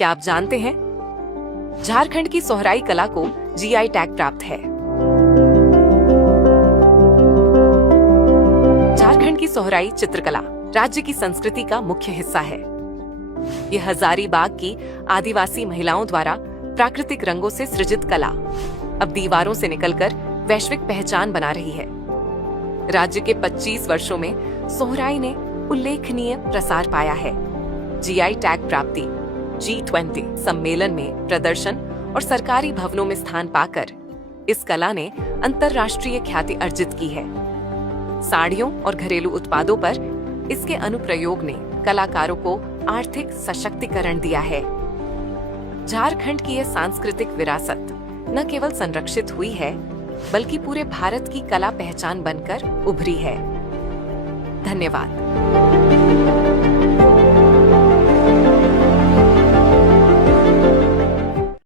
क्या आप जानते हैं? झारखंड की सोहराई कला को जीआई टैग प्राप्त है। झारखंड की सोहराई चित्रकला राज्य की संस्कृति का मुख्य हिस्सा है। यह हजारीबाग की आदिवासी महिलाओं द्वारा प्राकृतिक रंगों से सृजित कला अब दीवारों से निकलकर वैश्विक पहचान बना रही है। राज्य के 25 वर्षों में सोहराई ने उल्लेखनीय प्रसार पाया है। जीआई टैग प्राप्ति G20 सम्मेलन में प्रदर्शन और सरकारी भवनों में स्थान पाकर इस कला ने अंतर्राष्ट्रीय ख्याति अर्जित की है। साड़ियों और घरेलू उत्पादों पर इसके अनुप्रयोग ने कलाकारों को आर्थिक सशक्तिकरण दिया है। झारखंड की यह सांस्कृतिक विरासत न केवल संरक्षित हुई है, बल्कि पूरे भारत की कला पहचान बनकर उभरी है। धन्यवाद।